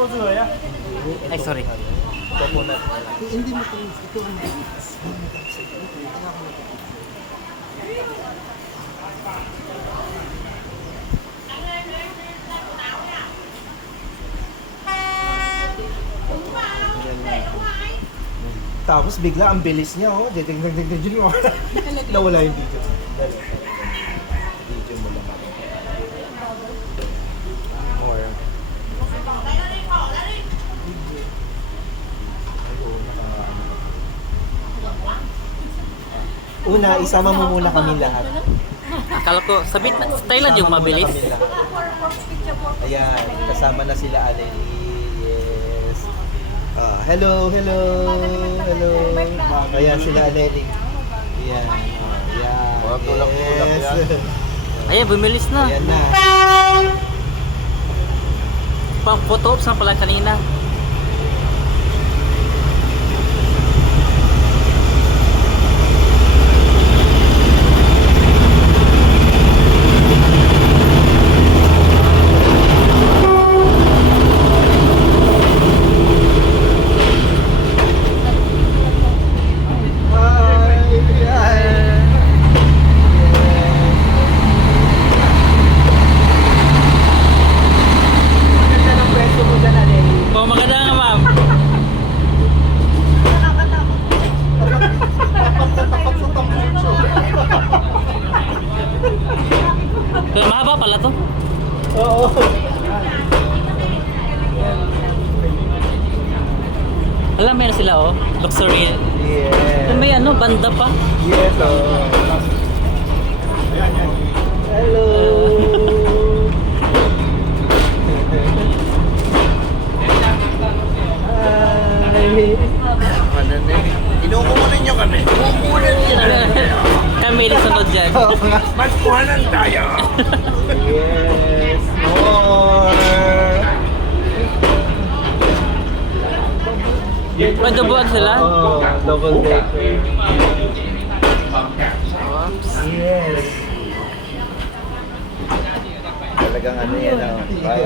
Ay, sorry. Coconut. Hindi mo tamis. Ito ang matigas. Tapos bigla ang bilis niya, oh. Nawala yung video. Video mo lang. More. Una, isama mo muna kami lahat. Akala ko, sa Thailand yung mabilis. Kami lahat. Ayan, kasama na sila Aleli. Yes. Hello. Ayan sila Aleli. Ayan. Ayan. Tulak-tulak Yes. yan. Ayan, bumilis na. Ayan na. Pang photo ops na pala kanina. Oh, maganda nga, ma'am. Pero mahaba pala to. Oo. Alam, meron sila, oh. Luxury. Yes. May ano, banda pa. Yes, oh. Hello. Hi. Inukunan nyo kami. Kukunan nyo na. Kami sunod dyan. Magkuhanan tayo. Yes. More. May dubuan sila? Oh, double decker. Oops. Yes. Talagang ano yan, oh.